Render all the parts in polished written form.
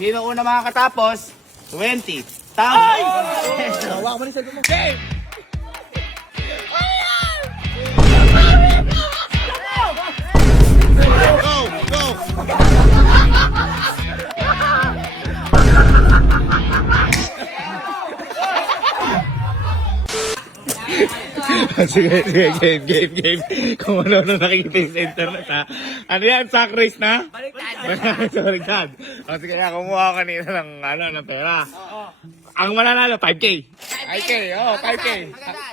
Sino una makakatapos? 20. Ay! Hawa mo ni sa mo. Game! Go! Go! Sige, game. Kung ano nakikita yung sa internet, ha? Ano yan? Sack race na? Baliktad. O sige, kumuha ko kanina ng pera. Ang mananalo, 5K. 5K.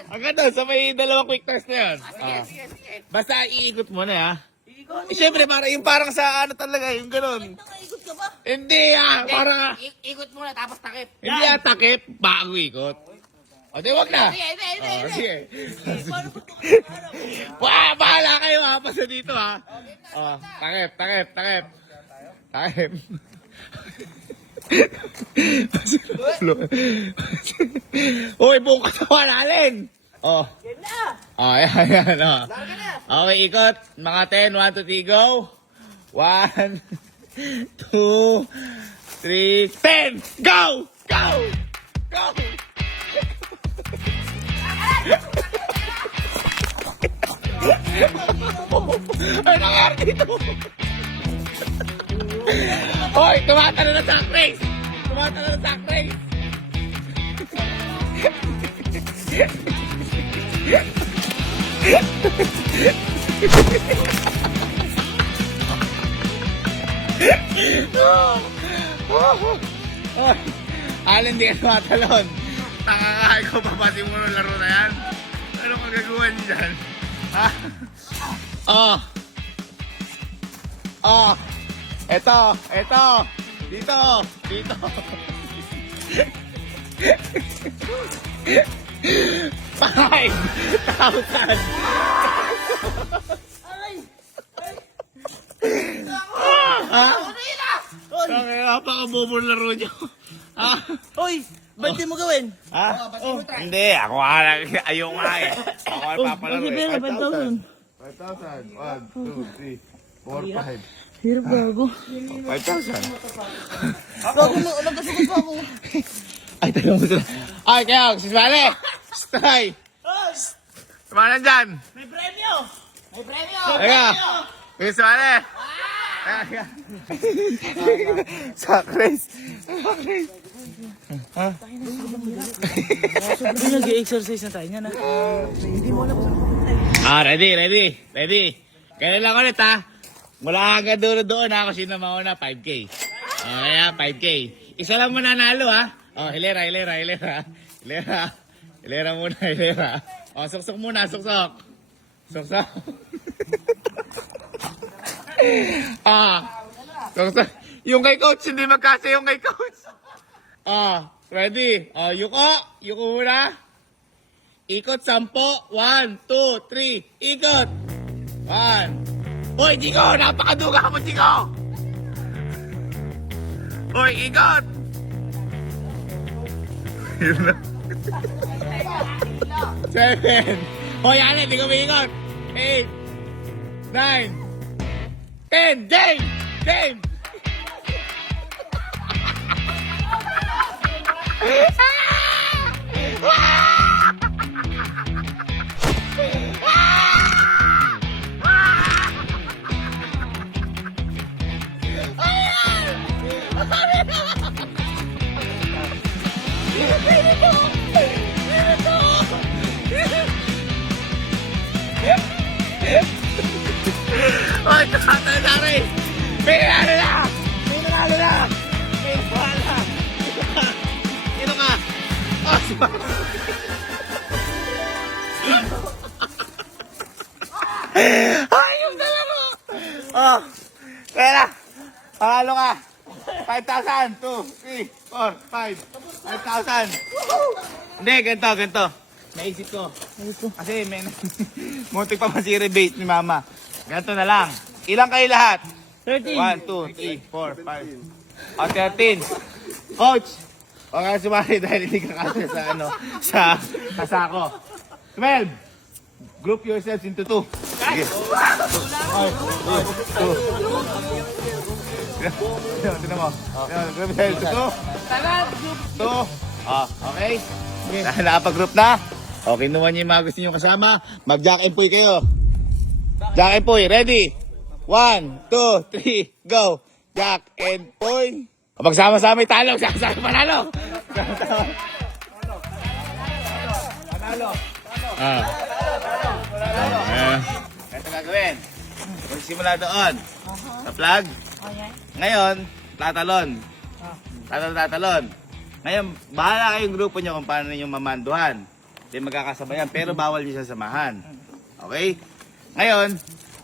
Hanggang doon, sa may dalawang quick test na yun. Basta iikot mo na, ha? Siyempre, parang sa ano talaga, yung ganun. Nakaikot ka ba? Hindi, parang... Ikot muna tapos takip. Hindi takip, bago ikot. O, di wag na. Hindi. Sige. Paano ba ito? Bahala kayo, ha? Basta dito, ha? O, takip. Uy, buong katawan natin. O. Ayan. Okay, ikot. Mga 10, 1, 2, 3, go. 1, 2, 3, 10. Go! Ano nangyari dito? Hoy, tumatalo na sack race! Alin, di ka tumatalon. Takakahay ko, babati mo ng laro na yan. Ano magagawa niyo dyan? Ha? Eto. Dito. 5,000. Napakabobo laro nyo. Hoy, ba't di mo gawin? Hindi, ako ayaw nga eh. Ako ay papalaro Okay, eh. pera, 5,000. 5,000. 1, 2, 3, 4, 5. Hirap gago. 5,000. Gago mo, nagkasukot pa ako. Ay, tanong mo sila. Ay, kaya, sismali. Stay. Tumanan dyan. May premyo! Teka. Sismali. Sack race. Sabi nag-exercise na tayo niya na. Hindi mo alam kung Ready. Ganun lang ulit, ha. Mula hanggang doon ako sino mauna, 5K. Kaya 5K. Isa lang mananalo, ha. Hilera muna. Suksok muna. Suksok. Suksok. Yung kay coach, hindi magkasa yung kay coach. Ready? Yuko muna. Ikot 10. 1, 2, 3. Ikot. 1. Hoy, Jigo! Napakaduga mo, Jigo! Hoy, ikot! 7. Hoy, Ali, di ko may ikot. 8. 9. 10. Game! Hoy, tumatay na rin! May nanalo na! Sino ka? Ayun na laro! Pera! Panalo ka! 5,000! 2, 3, 4, 5. 5,000! Hindi, ganito. Naisip ko. Kasi muntik pa masiribate ni mama. Ganito na lang. Ilang kayo lahat? 13. 1, 2, 3, 4, 5. 13. Coach! Huwag ka sumali dahil hindi ka kasi sa kasako. 12. Group yourselves into 2. Sige. 2. Tinan mo. Group sale. 2. 2. Okay. Dahil nakapag-group na. Okay, kinuha niyo yung mga gusto niyo kasama. Mag-jack and puy kayo. Jack and puy, ready? 1, 2, 3, go! Jack and puy. Magsama-sama yung talong. Sama-sama panalo. Panalo. Ito gagawin. Magsimula doon. Sa flag. Ngayon, tatalon. Tatalon. Ngayon, bahala kayong grupo nyo kung paano nyo mamanduhan. Hindi magkakasabayan, pero bawal nyo sasamahan. Okay? Ngayon,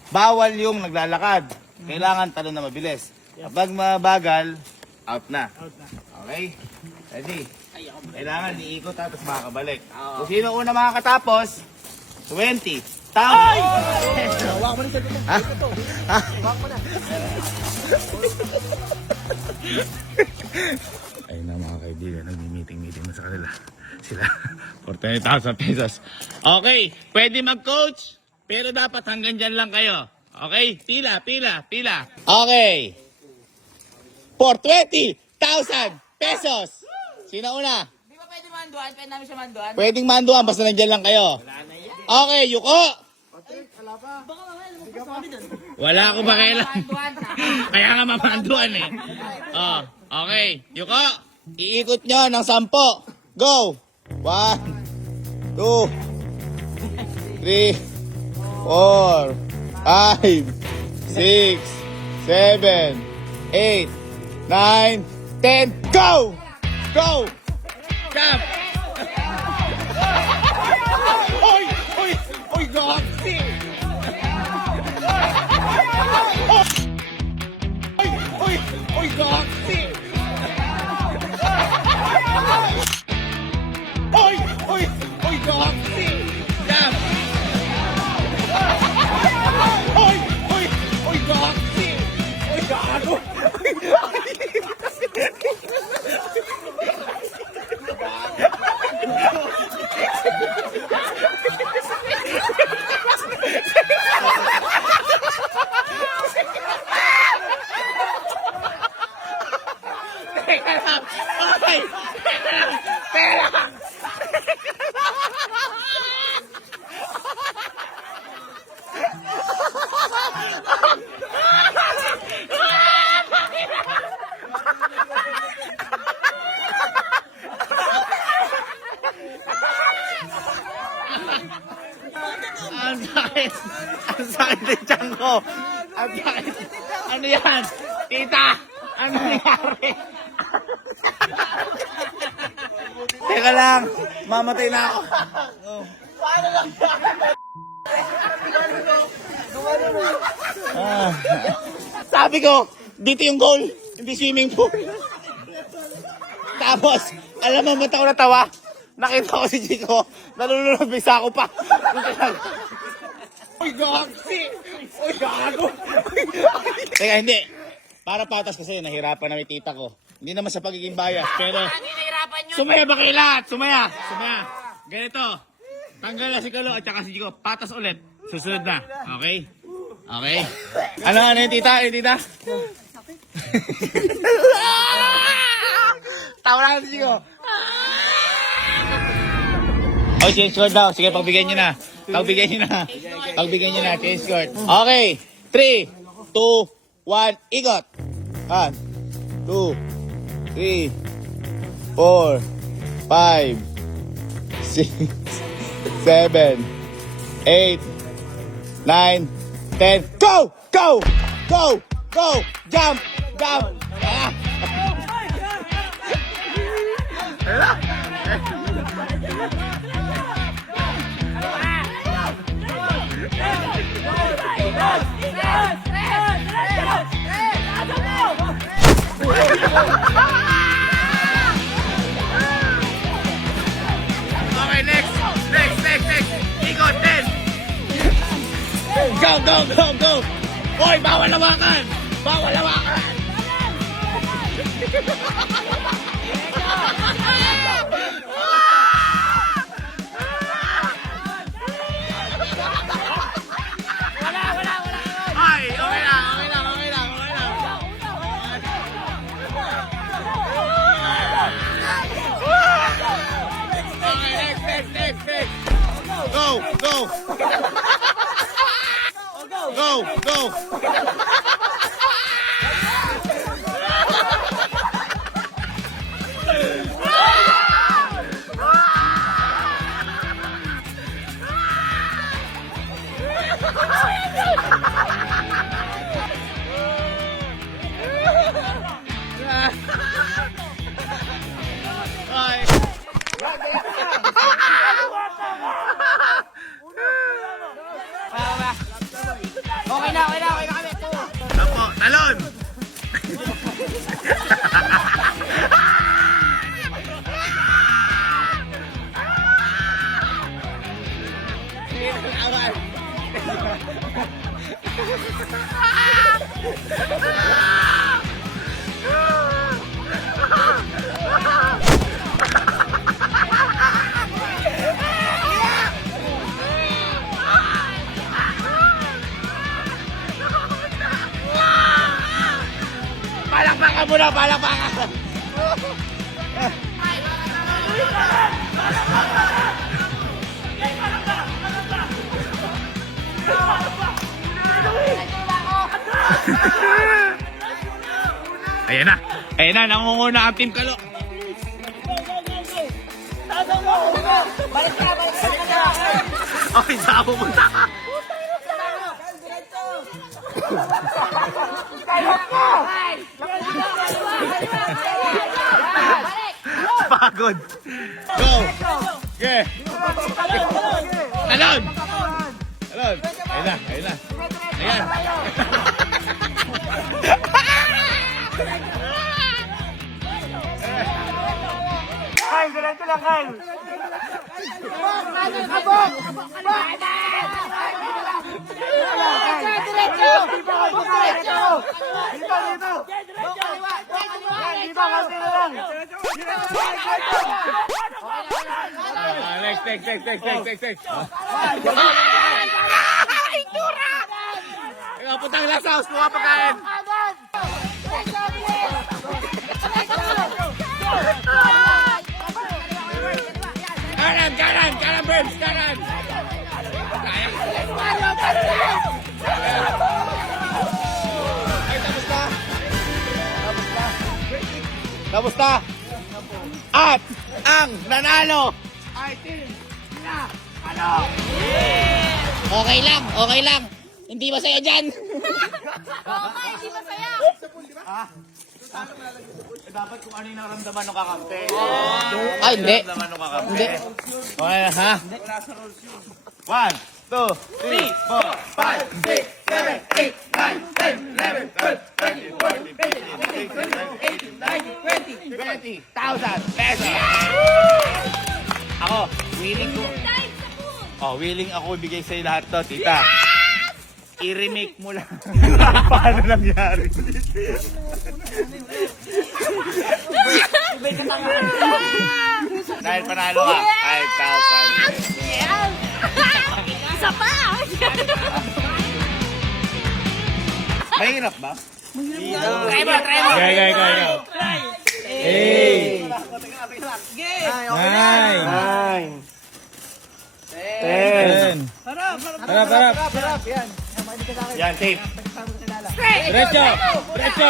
bawal yung naglalakad. Kailangan talon na mabilis. Kapag mabagal, out na. Okay? Ready? Kailangan iikot tapos makakabalik. Kung sino una makakatapos, 20. Tama! Wag mo na sa dito. Wag mo na. Ayun na mga kaibigan, nag-meeting na sa kanila. Sila, for 20,000 pesos. Okay, pwede mag-coach, pero dapat hanggang dyan lang kayo. Okay, pila. Okay, for 20,000 pesos. Sino una? Di ba pwede manduan? Pwede namin siya manduan? Pwedeng manduan, basta nandyan lang kayo. Okay, Yuko. Wala akong pakialam. Kaya nga mamanduan eh. Oh, okay, Yuko. Iikot nyo ng 10. Go! 1, 2, 3, 4, 5, 6, 7, 8, 9, 10. Go! Go! Jump! Oy! Goxy! Oy, Goxy! Oy, Goxy! Jump! Oy, Goxy! Oy, gago! Teka lang! Okay! Teka lang! Ang sakit ng tiyan ko. Ang sakit. Ano yan? Tita! Ano nangyari? Teka lang. Mamatay na ako. Sabi ko, dito yung goal. Hindi swimming pool. Tapos, alam mo, ba't ako natawa? Nakita ko si Chico. Nalulunod, may sako pa. Uy, Goxy! Uy, gago! Teka, hindi. Para patas kasi, nahirapan na may tita ko. Hindi naman sa pagiging bias, pero... Sumaya ba kayo lahat? Sumaya! Ganito. Tanggal na si Kalo at saka si Chico. Patas ulit. Susunod na. Okay? Okay? Ano yung tita? Yung tita? Tawa na si Chico. Oh, change score daw. Sige, pagbigyan nyo na. Change score. Okay. 3, 2, 1, ikot. 1, 2, 3, 4, 5, 6, 7, 8, 9, 10. Go! Jump! Okay, next. Ikot, 10. Go. Hoy, bawal lawakan. Ay, okay lang. Go! Go! Ay. Okay na kami. Apo, talon! Palakpakan mo na, palakpakan! Ayan na. Ayan na, nangunguna ang Team Kalok. Balik ka na. Okay, saan pupunta ka? Pagod. Go. Okay. Talon. Talon. Ayan na, ayan na. Ayan. Kyle, diretso lang, Kyle. Next. Putang lasaos, kuha pagkain. Kanan, Burns, kanan. Ay, tapos na. At ang nanalo ay Team Kalok. Okay lang. Hindi masaya dyan. Hindi masaya. Dapat kung ano yung naramdaman ng kakampi. Ay, hindi. Naramdaman ng kakampi. Okay, ha? 1, 2, 3, 4, 5, 6, 7, 8, 9, 10, 11, 12, 13, 14, 15, 16, 17, 18, 19, 20, 20,000 pesos! Ako, willing ko. Oh, willing ako ibigay sa'yo lahat to, tita. I-remake mo lang. Paano nangyari? Dahil panalo ka, 5,000. Isa pa! Mahirap ba? Try mo. Go. 8, 9, 10. Harap. Yan, tape. Diretso. Diretso.